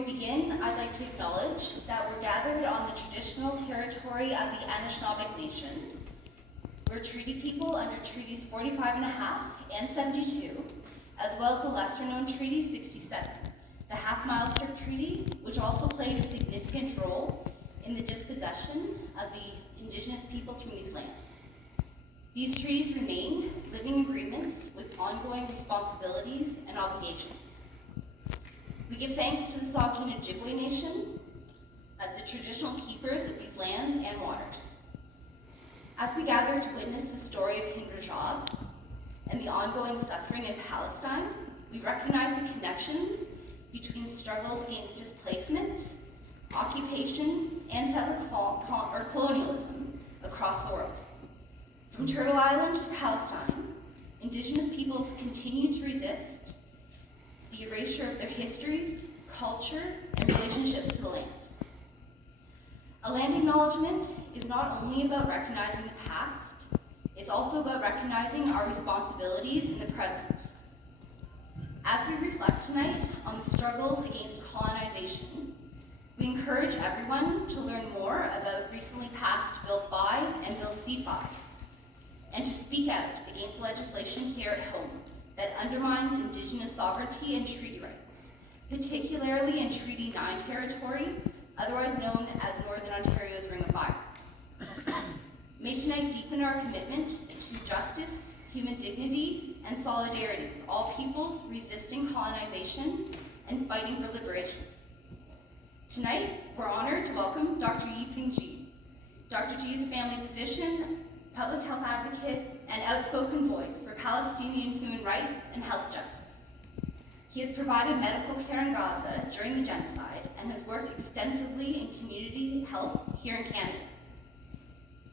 we begin, I'd like to acknowledge that we're gathered on the traditional territory of the Anishinaabe Nation. We're treaty people under Treaties 45.5 and 72, as well as the lesser-known Treaty 67, the Half-Mile Strip Treaty, which also played a significant role in the dispossession of the Indigenous peoples from these lands. These treaties remain living agreements with ongoing responsibilities and obligations. We give thanks to the Saugeen Ojibwe Nation as the traditional keepers of these lands and waters. As we gather to witness the story of Hind Rajab and the ongoing suffering in Palestine, we recognize the connections between struggles against displacement, occupation, and settler colonialism across the world. From Turtle Island to Palestine, Indigenous peoples continue to resist the erasure of their histories, culture, and relationships to the land. A land acknowledgement is not only about recognizing the past, it's also about recognizing our responsibilities in the present. As we reflect tonight on the struggles against colonization, we encourage everyone to learn more about recently passed Bill 5 and Bill C5, and to speak out against legislation here at home that undermines Indigenous sovereignty and treaty rights, particularly in Treaty 9 territory, otherwise known as Northern Ontario's Ring of Fire. May tonight deepen our commitment to justice, human dignity, and solidarity with all peoples resisting colonization and fighting for liberation. Tonight, we're honored to welcome Dr. Yipeng Ge. Dr. Ge is a family physician, public health advocate, and outspoken voice for Palestinian human rights and health justice. He has provided medical care in Gaza during the genocide and has worked extensively in community health here in Canada.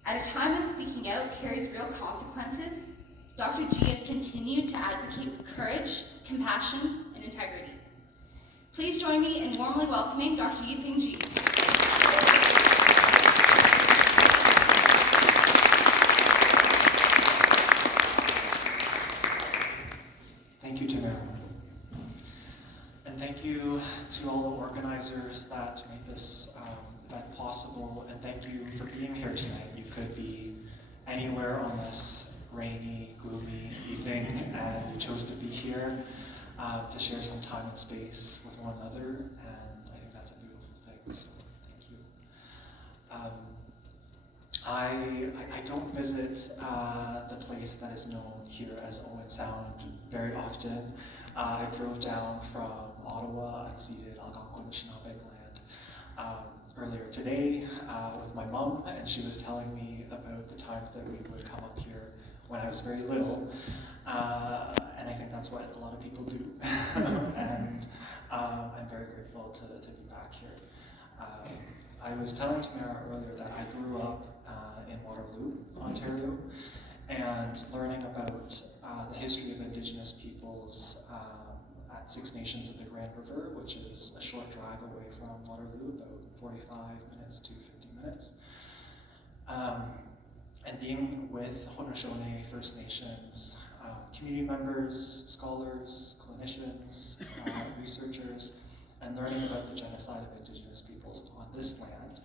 At a time when speaking out carries real consequences, Dr. Ge has continued to advocate with courage, compassion, and integrity. Please join me in warmly welcoming Dr. Yipeng Ge. Thank you, Tamara. And thank you to all the organizers that made this event possible, and thank you for being here tonight. You could be anywhere on this rainy, gloomy evening, and you chose to be here to share some time and space with one another, and I think that's a beautiful thing, so thank you. I don't visit the place that is known here as Owen Sound very often. I drove down from Ottawa and seated Algonquin Chinabeg land earlier today with my mom, and she was telling me about the times that we would come up here when I was very little, and I think that's what a lot of people do. And I'm very grateful to be back here. I was telling Tamara earlier that I grew up in Waterloo, Ontario, and learning about the history of Indigenous peoples at Six Nations of the Grand River, which is a short drive away from Waterloo, about 45 minutes to 50 minutes. And being with Haudenosaunee First Nations community members, scholars, clinicians, researchers, and learning about the genocide of Indigenous peoples on this land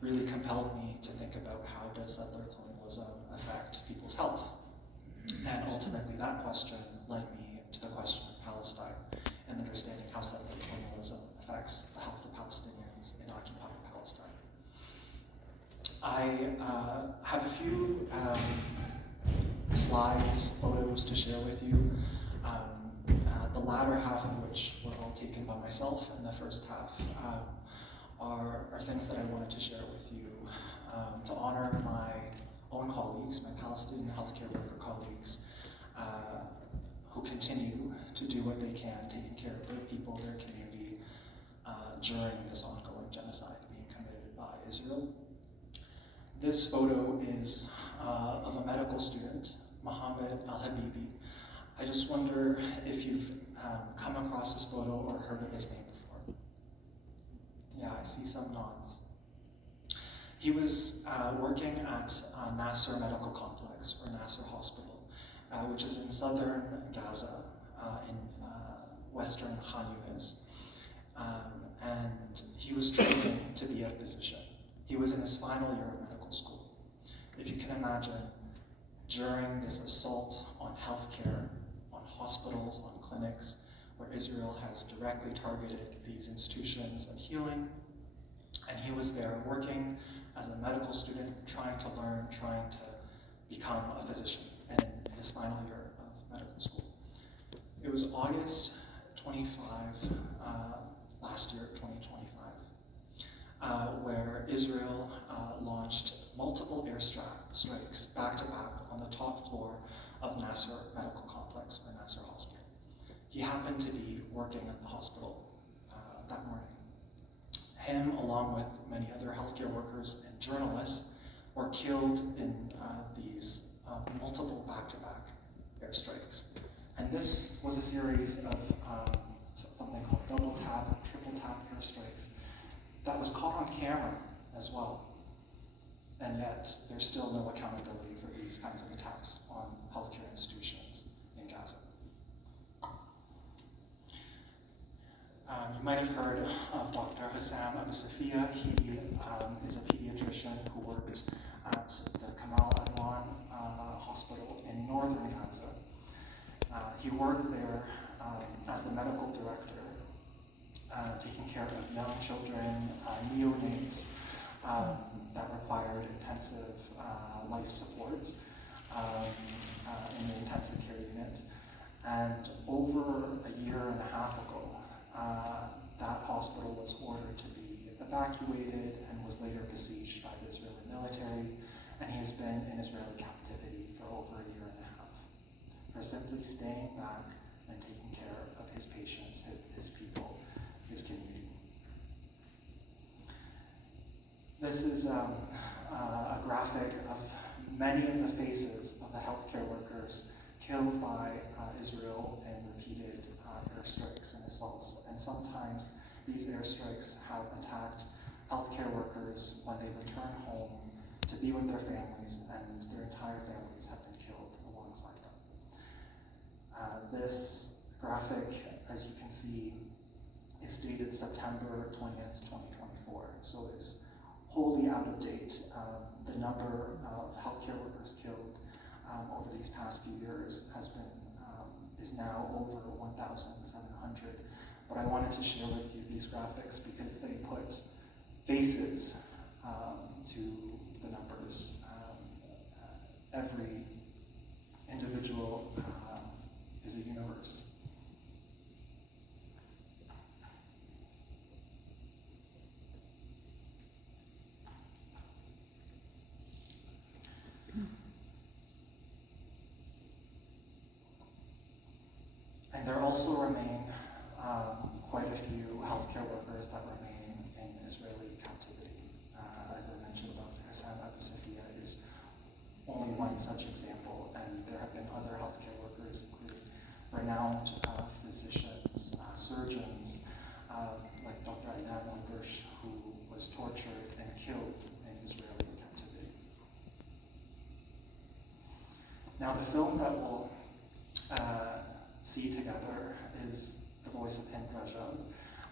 really compelled me to think about how does settler colonialism affect people's health. And ultimately that question led me to the question of Palestine and understanding how settler colonialism affects the health of Palestinians in occupied Palestine. I have a few slides, photos to share with you, the latter half of which were all taken by myself, and the first half are things that I wanted to share with you to honor my own colleagues, my Palestinian healthcare worker colleagues, who continue to do what they can, taking care of their people, their community, during this ongoing genocide being committed by Israel. This photo is of a medical student, Mohammed Al-Habibi. I just wonder if you've come across this photo or heard of his name before. Yeah, I see some nods. He was working at Nasser Medical Complex, or Nasser Hospital, which is in southern Gaza, in western Khan Yunis. he was training to be a physician. He was in his final year of medical school. If you can imagine, during this assault on healthcare, on hospitals, on clinics, where Israel has directly targeted these institutions and healing, and he was there working as a medical student, trying to learn, trying to become a physician in his final year of medical school. It was August 25, last year, 2025, where Israel launched multiple airstrikes back-to-back on the top floor of Nasser Medical Complex, or Nasser Hospital. He happened to be working at the hospital that morning. Him, along with many other healthcare workers and journalists, were killed in these multiple back-to-back airstrikes. And this was a series of something called double tap or triple tap airstrikes that was caught on camera as well. And yet, there's still no accountability for these kinds of attacks on healthcare institutions in Gaza. You might have heard of Dr. Hussam Abu Safia. He is a pediatrician who worked at the Kamal Adwan Hospital in northern Gaza. He worked there as the medical director, taking care of young children, neonates that required intensive life support in the intensive care unit. And over a year and a half ago, that hospital was ordered to be evacuated and was later besieged by the Israeli military, and he has been in Israeli captivity for over a year and a half for simply staying back and taking care of his patients, his people, his community. This is a graphic of many of the faces of the healthcare workers killed by Israel in repeated airstrikes and assaults. And sometimes these airstrikes have attacked healthcare workers when they return home to be with their families, and their entire families have been killed alongside them. This graphic, as you can see, is dated September 20th, 2024, so it's wholly out of date. The number of healthcare workers killed over these past few years is now over 1,700. But I wanted to share with you these graphics because they put faces to the numbers. Every individual is a universe. And there also remain quite a few healthcare workers that remain in Israeli captivity. As I mentioned, Dr. Hussam Abu Safia is only one such example, and there have been other healthcare workers, including renowned physicians, surgeons, like Dr. Aidan Al-Gersh, who was tortured and killed in Israeli captivity. Now, the film that we'll see together is the voice of Hind Rajab.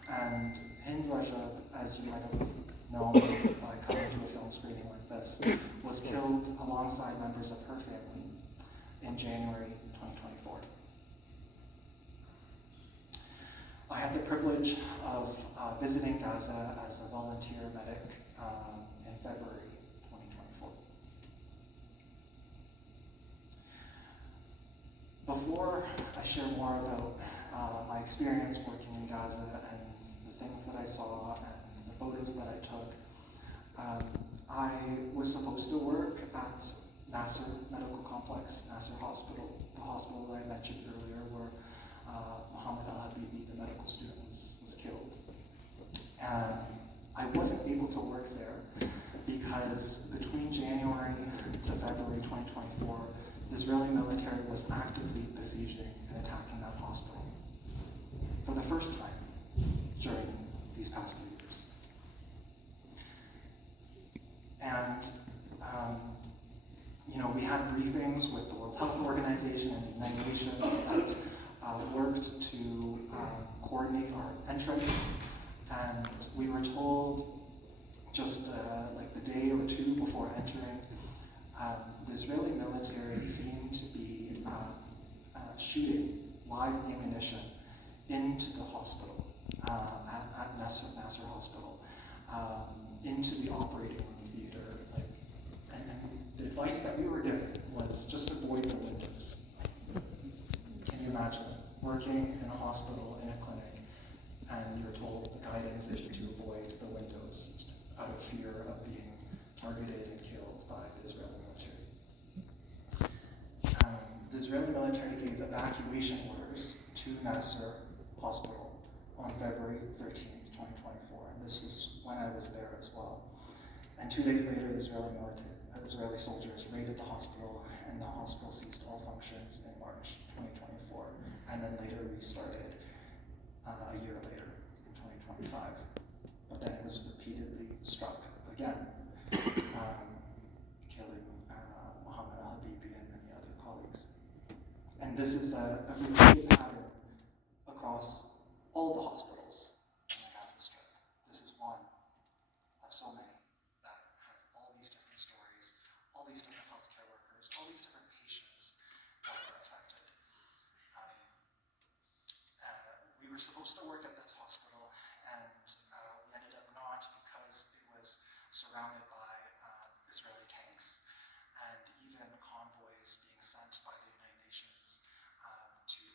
And Hind Rajab, as you might have known by coming to a film screening like this, was killed alongside members of her family in January 2024. I had the privilege of visiting Gaza as a volunteer medic in February 2024. Before I share more about my experience working in Gaza and the things that I saw and the photos that I took, I was supposed to work at Nasser Medical Complex, Nasser Hospital, the hospital that I mentioned earlier where Mohammed Al-Habibi, the medical student, was killed. I wasn't able to work there because between January to February 2024, the Israeli military was actively besieging and attacking that hospital for the first time during these past few years. And, we had briefings with the World Health Organization and the United Nations that worked to coordinate our entrance, and we were told just like the day or two before entering, the Israeli military seemed to be shooting live ammunition into the hospital, at Nasser Hospital, into the operating room theater. And the advice that we were given was just avoid the windows. Can you imagine working in a hospital, in a clinic, and you're told the guidance is to avoid the windows out of fear of being targeted and killed by the Israeli military? The Israeli military gave evacuation orders to Nasser Hospital on February 13th, 2024, and this is when I was there as well. And 2 days later, the Israeli soldiers raided the hospital, and the hospital ceased all functions in March 2024, and then later restarted a year later in 2025. But then it was repeatedly struck again, killing Mohammed al-Habibi and many other colleagues. And this is a repeated pattern across all the hospitals in the Gaza Strip. This is one of so many that have all these different stories, all these different healthcare workers, all these different patients that are affected. We were supposed to work at this hospital, and we ended up not because it was surrounded by Israeli tanks and even convoys being sent by the United Nations to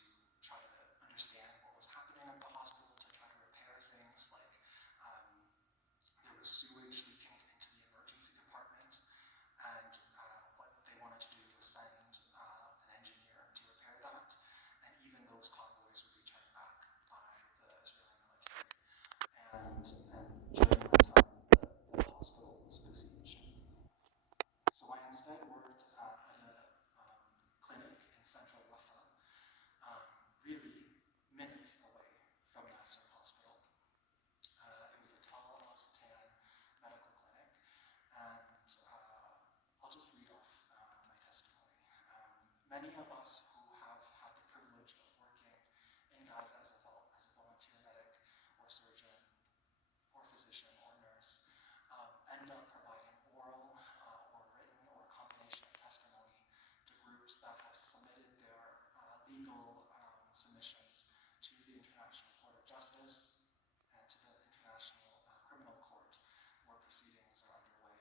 try to understand what was happening at the hospital, to try to repair things like there was sewage leaking into the emergency department, and what they wanted to do was send an engineer to repair that, and even those convoys would be turned back by the Israeli military. And during my time, the hospital was besieged. So I instead worked at a clinic in central Rafah, really minutes away from Nasser Hospital. It was the Tal al-Sultan Medical Clinic, and I'll just read off my testimony. Many of us who have had the privilege of working in Gaza as a volunteer medic or surgeon or physician or nurse end up providing oral or written or a combination of testimony to groups that have submitted their legal submissions to the International Court of Justice and to the International Criminal Court, where proceedings are underway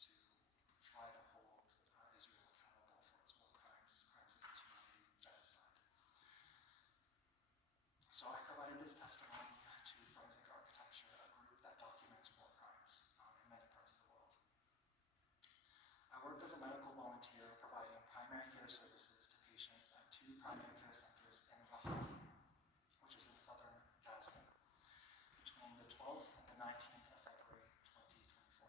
to try to hold Israel accountable for its war crimes, crimes against humanity, genocide. So I provided this testimony to Forensic Architecture, a group that documents war crimes in many parts of the world. I worked as a medical volunteer providing primary care services to patients at 2 primary care centers in Rafah, which is in southern Gaza, between the 12th and the 19th of February 2024.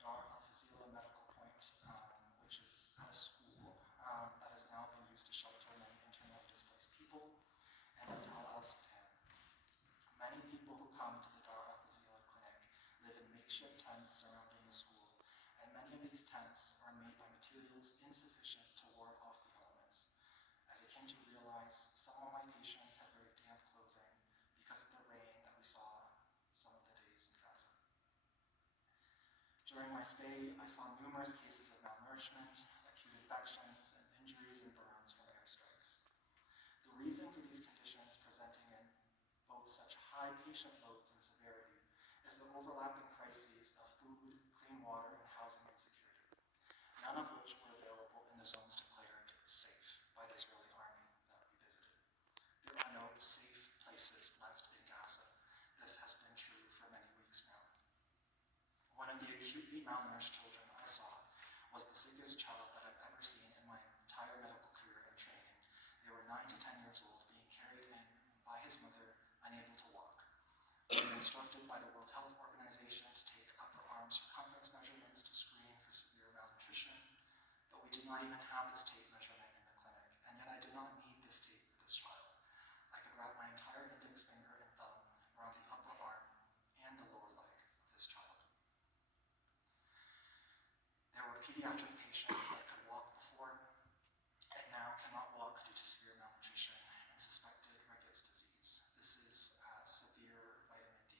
Dar al-Fazila Medical Point, which is at a school that has now been used to shelter many internally displaced people, and the Tal al-Sultan. Many people who come to the Dar al-Fazila clinic live in makeshift tents surrounding the school, and many of these tents are made by materials insufficient to ward off the elements. As I came to realize, some of my patients had very damp clothing because of the rain that we saw some of the days in Gaza. During my stay, I saw numerous cases of malnourishment, acute infections, and injuries and burns from airstrikes. The reason for these conditions presenting in both such high patient loads and severity is the overlapping crises of food, clean water, and housing insecurity, none of which were available in the zones declared safe by the Israeli army that we visited. There are no safe places left in Gaza. This has been true for many weeks now. One of the acutely malnourished children I saw was the sickest child that I've ever seen in my entire medical career and training. They were 9 to 10 years old, being carried in by his mother, unable to walk. They were instructed by the World Health Organization to take upper arm circumference measurements to screen for severe malnutrition, but we did not even have this tape measurement in the clinic, and yet I did not need this tape for this child. I could wrap my entire index finger and thumb around the upper arm and the lower leg of this child. There were pediatric patients that could walk before and now cannot walk due to severe malnutrition and suspected Ricketts disease. This is severe vitamin D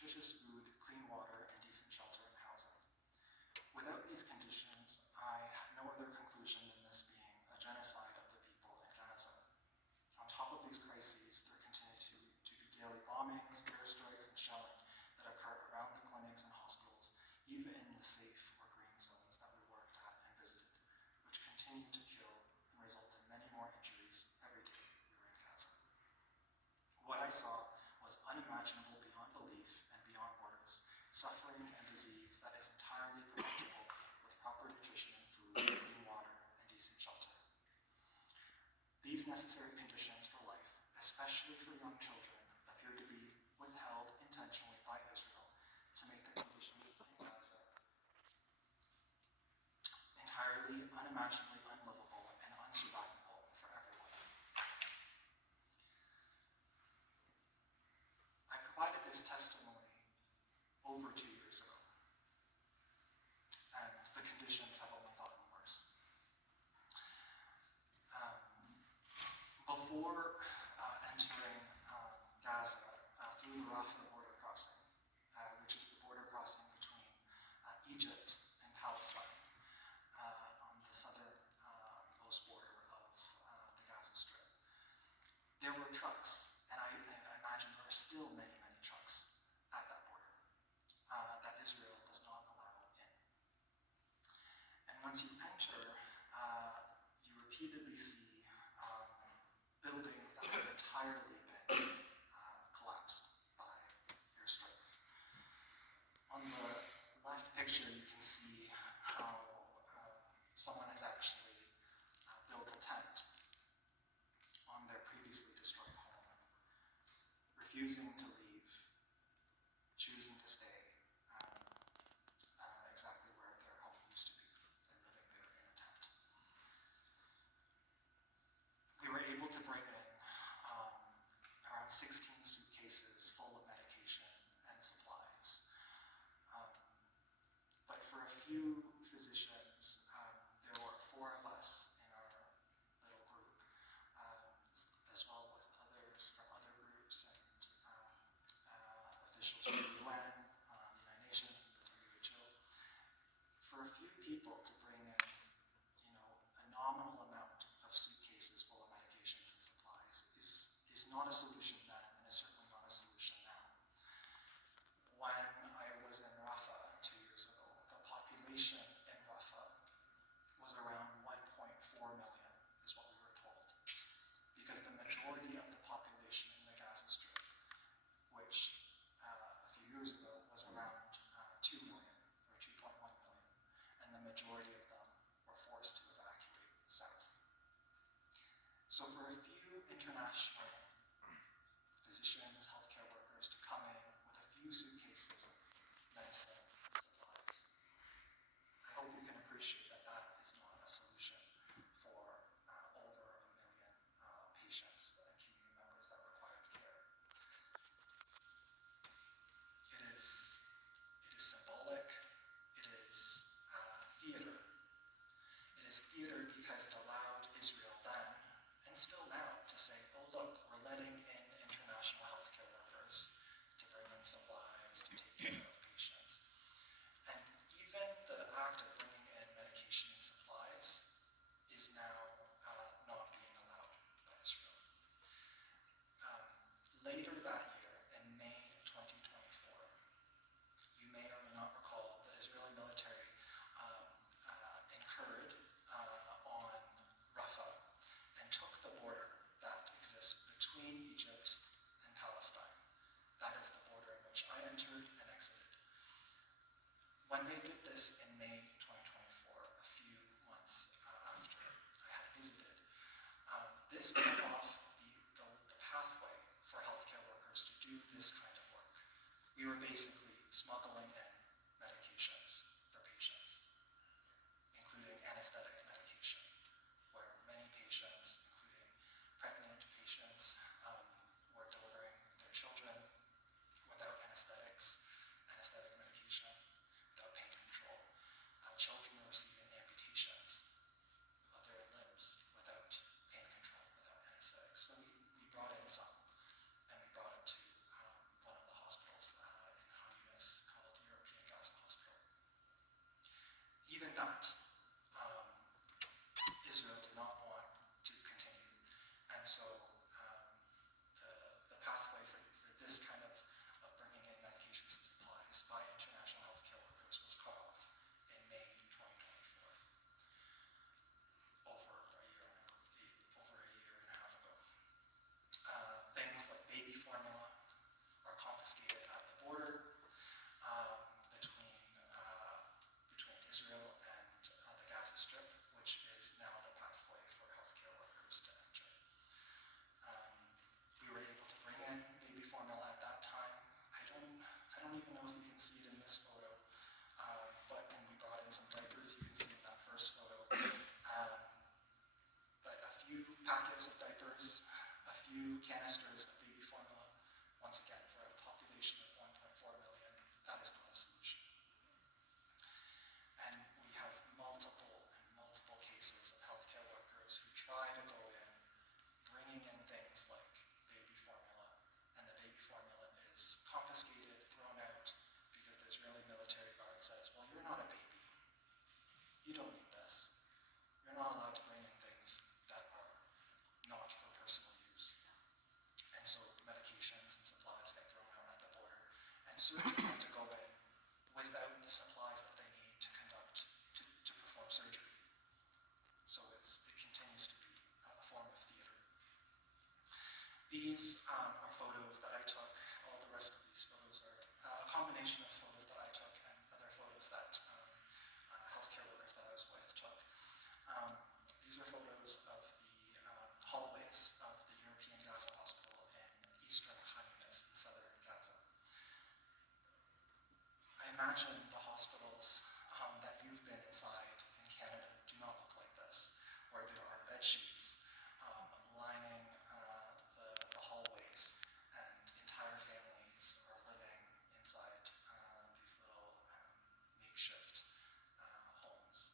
nutritious food, clean water, and decent shelter and housing. Without these conditions, I have no other conclusion than this being a genocide of the people in Gaza. On top of these crises, there continue to be daily bombings, airstrikes, and shelling that occur around the clinics and hospitals, even in the safe or green zones that we worked at and visited, which continue to kill and result in many more injuries every day we were in Gaza. What I saw was unimaginable beyond belief and beyond words, suffering and disease that is entirely preventable with proper nutrition and food, clean water, and decent shelter. These necessary conditions for life, especially for young children, appear to be withheld intentionally by Israel to make the conditions in Gaza entirely, unimaginably unlivable and unsurvivable for everyone. I provided this testimony over 2 years ago, and the conditions have only gotten worse. Before entering Gaza through the Rafah border crossing, which is the border crossing between Egypt and Palestine on the southernmost border of the Gaza Strip, there were trucks, and I imagine there are still many, many trucks at that border that Israel does not allow in. And once you enter, you repeatedly see buildings that have entirely been collapsed by airstrikes. On the left picture, you can see how someone has actually built a tent on their previously destroyed home, refusing to leave, choosing to stay exactly where their home used to be, and living there in a tent. We were able to bring in around 16 suitcases full of medication and supplies. But for a few physicians, there were 4 of us in our little group, as well with others from other groups and officials from the UN, the United Nations, and the WHO. For a few people to bring in, a nominal amount of suitcases full of medications and supplies is not a solution then, and is certainly not a solution now. When I was in Rafah 2 years ago, the population in Rafah was around 1.4 million, is what we were told, because the majority of the population in the Gaza Strip, which a few years ago was around 2 million, or 2.1 million, and the majority of them were forced to evacuate south. So for a few international physicians, healthcare workers to come in with a few suitcases of medicine and supplies, I hope you can appreciate that that is not a solution for over 1 million patients and community members that require care. It is symbolic. It is theater. It is theater because it allowed Israel then, and still now, to say, oh look, we're letting in international healthcare workers to bring in supplies, to take care of patients. And even the act of bringing in medication and supplies is now not being allowed by Israel. Later that year, in May 2024, you may or may not recall the Israeli military incurred on Rafah and took the border that exists between Egypt and Palestine. That is the border in which I entered and exited. When they did this in May 2024, a few months after I had visited, this cut off the pathway for healthcare workers to do this kind of work. We were basically smuggling in medications for patients, including anesthetic medication, where many patients, including pregnant patients, were delivering their children without anesthetic medication, without pain control. Children were receiving amputations of their limbs without pain control, without anesthetics. So we brought in some, and we brought it to one of the hospitals in imagine the hospitals that you've been inside in Canada do not look like this, where there are bed sheets lining the hallways, and entire families are living inside these little makeshift homes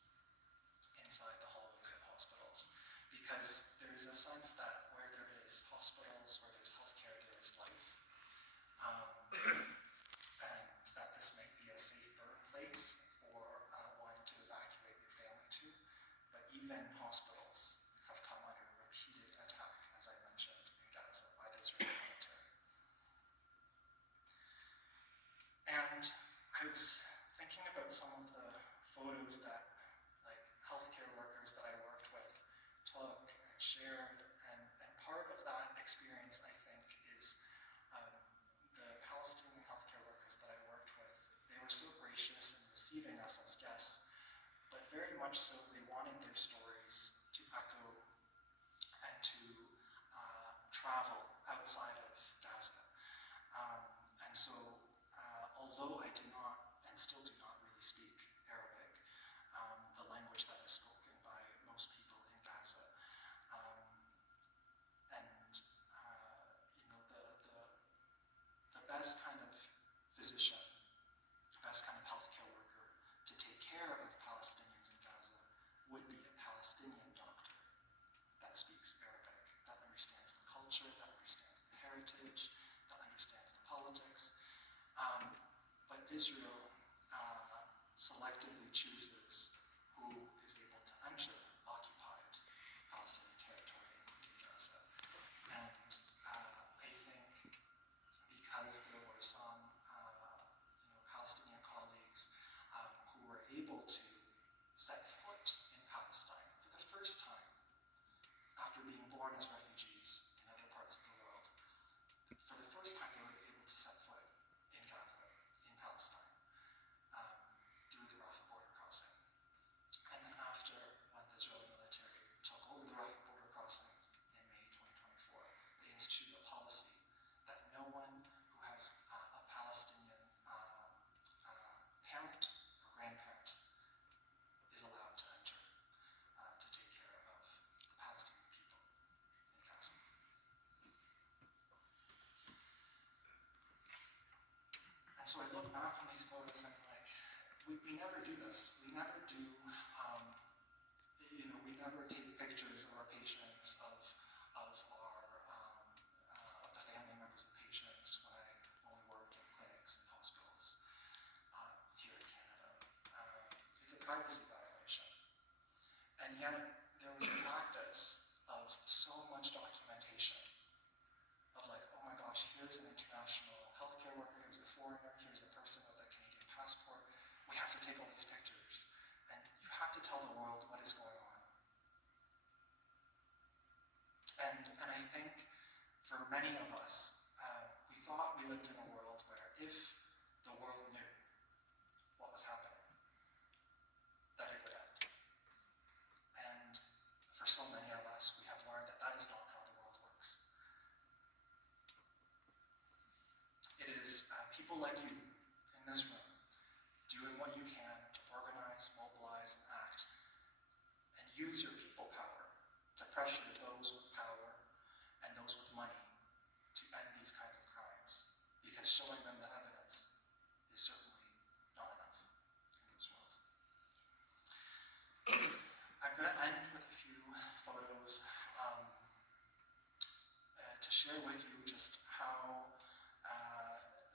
inside the hallways of hospitals. Because there is a sense that where there is hospitals, where there's healthcare, there is life. And that this might be a safer place for one to evacuate your family to. But even hospitals have come under repeated attack, as I mentioned, in Gaza by the Israeli military. And I was thinking about some of the photos that healthcare workers that I worked with took and shared, and part of that experience, I think, is the Palestinian healthcare workers that I worked with. They were so gracious in receiving us as guests, but very much so they wanted their stories to echo and to travel outside of Gaza. And so, although I did not, and still do not really speak Arabic, the language that is spoken by most people in Gaza, the best kind of physician, the best kind of healthcare worker to take care of Palestinians in Gaza would be a Palestinian doctor that speaks Arabic, that understands the culture, that understands the heritage, that understands the politics. But Israel selectively chooses who is able to enter occupied Palestinian territory, including Gaza. And I think because there were some Palestinian colleagues who were able to set foot in Palestine for the first time after being born as refugees in other parts of the world. For the first time they were able to set foot in Gaza, in Palestine, through the Rafah border crossing. And then after, when the Israeli military took over the Rafah border crossing in May 2024, they instituted a policy that no one who has a Palestinian parent or grandparent is allowed to enter to take care of the Palestinian people in Gaza. And so I look back on these photos and I'm like, we never do this. We never do, we never take pictures of our patients, of the family members of patients when we work in clinics and hospitals here in Canada. It's a privacy violation. And yet, there was a practice of so much documentation of oh my gosh, here's an international healthcare worker, here's a foreigner, here's a person with a Canadian passport. We have to take all these pictures. And you have to tell the world what is going on. And I think for many of us, we thought we lived in a world where if the world knew what was happening, that it would end. And for so many of us, we have learned that that is not how the world works. It is people like you in this room doing what you can to organize, mobilize, and act, and use your people power to pressure those with power and those with money to end these kinds of crimes, because showing them the evidence is certainly not enough in this world. I'm going to end with a few photos to share with you just how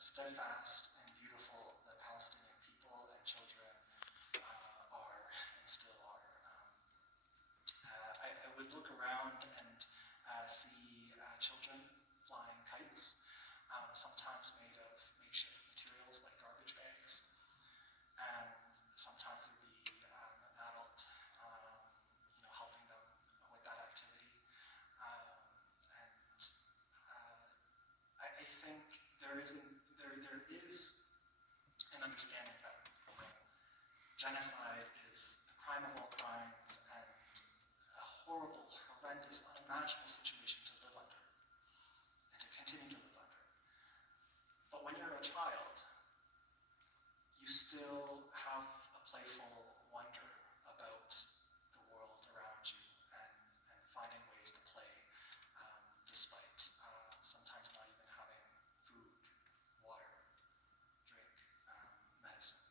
steadfast and beautiful the Palestinian people and children are and still are. I would look around and see children flying kites, sometimes made of makeshift materials like garbage bags, and sometimes there'd be an adult helping them with that activity. I think there is an understanding that genocide is the crime of all crimes and a horrible, horrendous, unimaginable situation to live under and to continue to live under. But when you're a child, you still have a playful wonder about the world around you and finding ways to play despite sometimes not even having food, water, drink, medicine.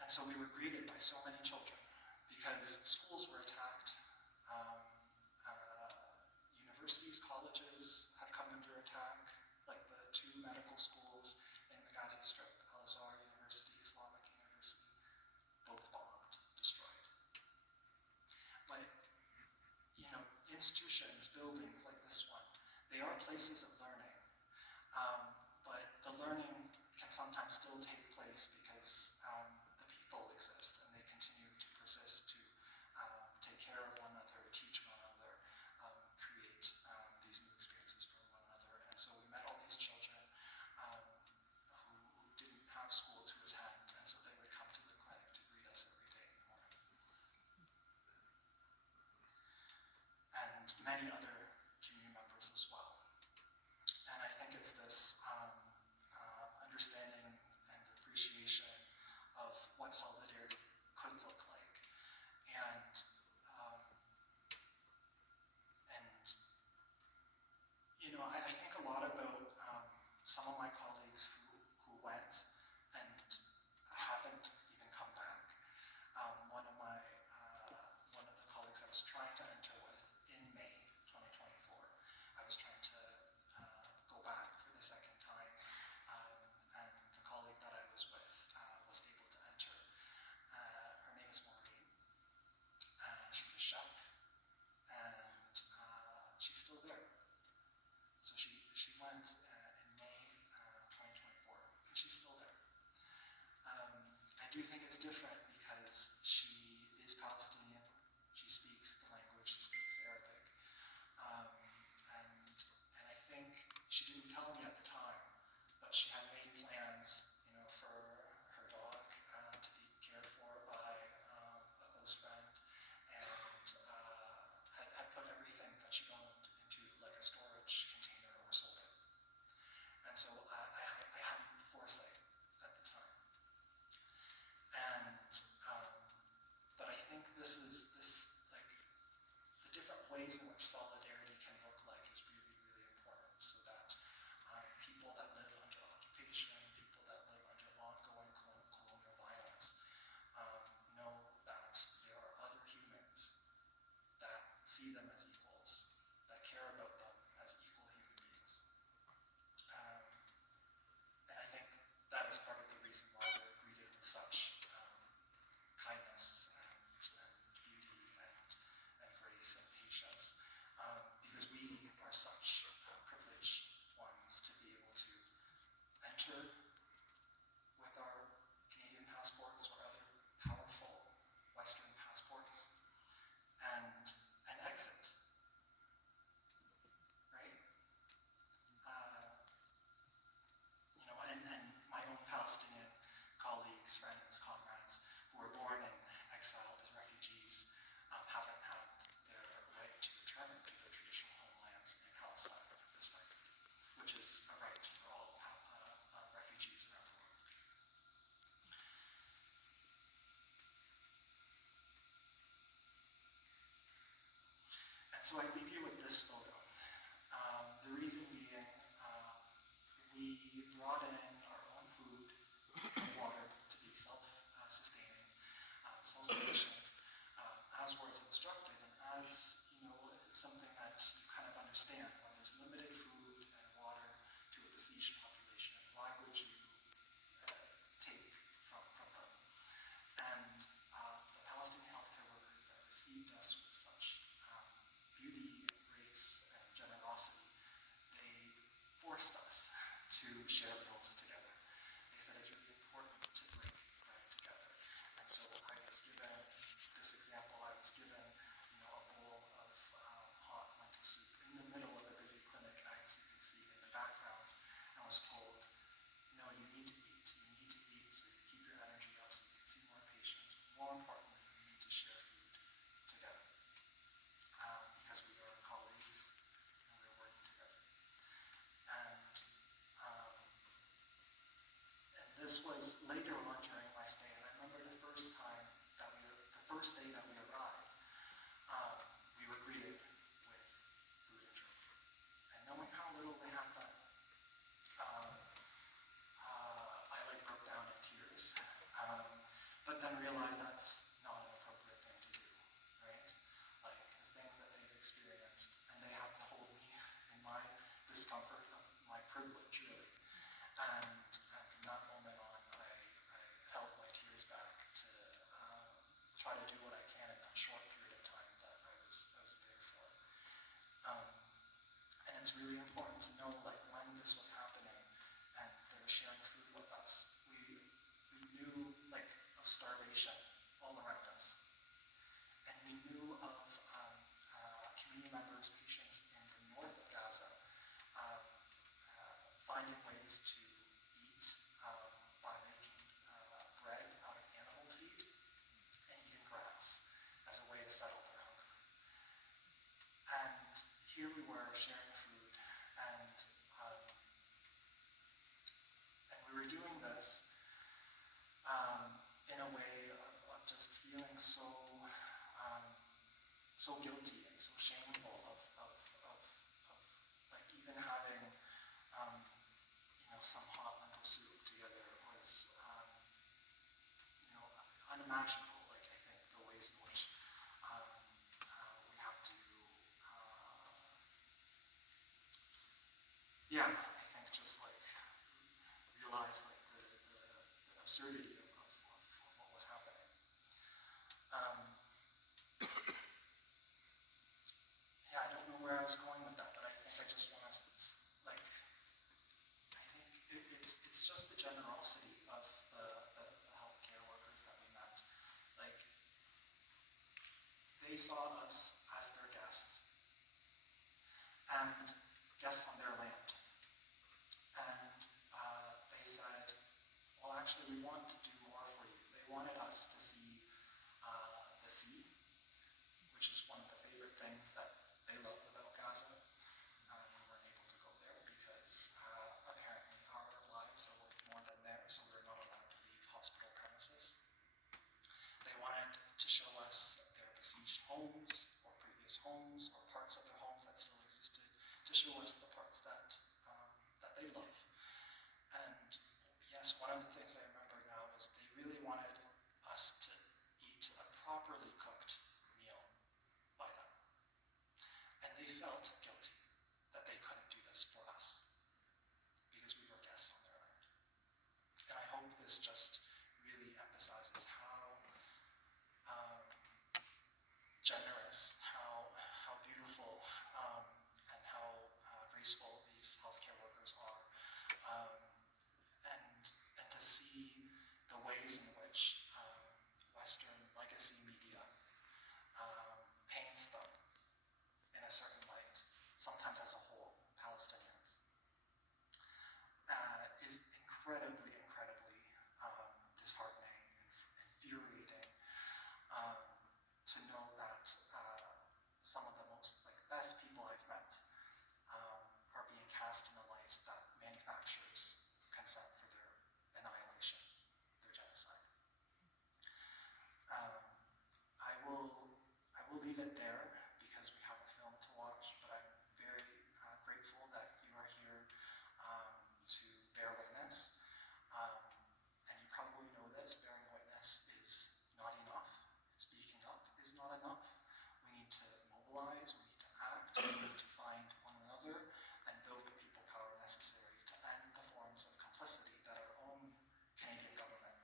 And so we were greeted by so many children because schools were attacked. Universities, colleges have come under attack, like the two medical schools in the Gaza Strip, Al-Azhar University, Islamic University, both bombed, destroyed. But, institutions, buildings like this one, they are places of learning. But the learning can sometimes still take place because the people exist and they continue to persist to take care of one another, teach one another, create these new experiences for one another. And so we met all these children who didn't have school to attend, and so they would come to the clinic to greet us every day in the morning. And many other community members as well. And I think it's this understanding and appreciation of what solidarity could look like. And I think a lot about some of my colleagues who went and haven't even come back. One of the colleagues I was trying to enter with in May 2024, I was trying to go back for the second time, and the colleague that I was with was able to enter. Her name is Maureen. She's a chef, and she's still there. So she went in May 2024, and she's still there. I do think it's different because she is Palestinian. She speaks the language, she speaks Arabic. And I think she didn't tell me at the time, but she had made plans, for her dog to be cared for by a close friend, and had put everything that she owned into like a storage container or sold it. And so I had the foresight at the time. And but I think this like the different ways in which solidarity can look like is really, really important, so that people that live under occupation, people that live under ongoing colonial violence, know that there are other humans that see them as equals, that care about them as equal human beings. And I think that is part of the reason why we're greeted with such kindness and beauty and grace and patience, because we are such privileged ones to be able to enter with our Canadian passports or other powerful Western passports and exit, right? And my own Palestinian colleagues, friends, comrades who were born in exile as refugees haven't had their right to return to their traditional homelands in Palestine this way, which is a right for all refugees around the world. And so I leave you with this photo. The reason being, we brought in our own food and water to be self-sustaining, self-sufficient, as was instructed, and as something that you kind of understand. When there's limited food and water to a besieged population, why would you take from them? And the Palestinian healthcare workers that received us with such beauty, and grace, and generosity, they forced us to share meals together. They said it's really important to break bread together. And so I was given this was later on during my stay, and I remember the first day that we arrived, we were greeted with food and drink. And knowing how little they had done, I broke down in tears. But then realized that's not an appropriate thing to do, right? Like the things that they've experienced, and they have to hold me in my discomfort of my privilege, really. And from that moment on, I held my tears back to try to do what I can in that short period of time that I was there for. And it's really important to know, like, when this was happening and they were sharing food with us, we knew, like, of starvation all around us. And we knew of community members, patients in the north of Gaza, finding ways to eat by making bread out of animal feed and eating grass as a way to settle their hunger. And here we were sharing food, and we were doing this in a way of just feeling so guilty and so shameful of like even having some hot lentil soup together was unimaginable. Like, I think the ways in which we have to I think just like realize like the absurdity of what was happening. I don't know where I was going with that, but I think I just want to like, I think it's just the generosity of the healthcare workers that we met. Like, they saw us as their guests and guests on their land. And they said, well, actually, we want to do more for you. They wanted us to see the sea, which is one of the favorite things that they love about Gaza. We weren't able to go there because apparently our lives are worth more than theirs, so we're not allowed to leave hospital premises. They wanted to show us their besieged homes, or previous homes, or parts of their homes that still existed, to show us the parts that they love. And yes, one of the things I remember now is they really wanted us to eat a properly cooked meal by them. And they felt guilty that they couldn't do this for us because we were guests on their land. And I hope this just really emphasizes how generous, how beautiful, and how graceful these healthcare workers are. And to see the ways in which Western legacy media paints them in a certain light, sometimes as a whole, Palestinians, is incredibly disheartening and infuriating to know that some of the most best people I've met are being cast in a light that manufactures consent for their annihilation, their genocide. I will leave it there because we have a film to watch, but I'm very grateful that you are here to bear witness. And you probably know this, bearing witness is not enough. Speaking up is not enough. We need to mobilize, we need to act, we need to find one another and build the people power necessary to end the forms of complicity that our own Canadian government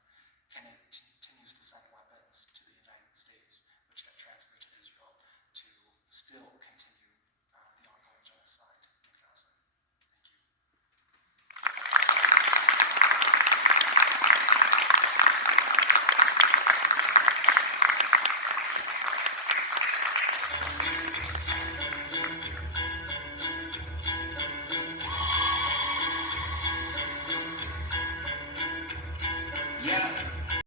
continues to send weapons to the United States, which get transferred to Israel to still continue the ongoing genocide in Gaza. Thank you. Yeah.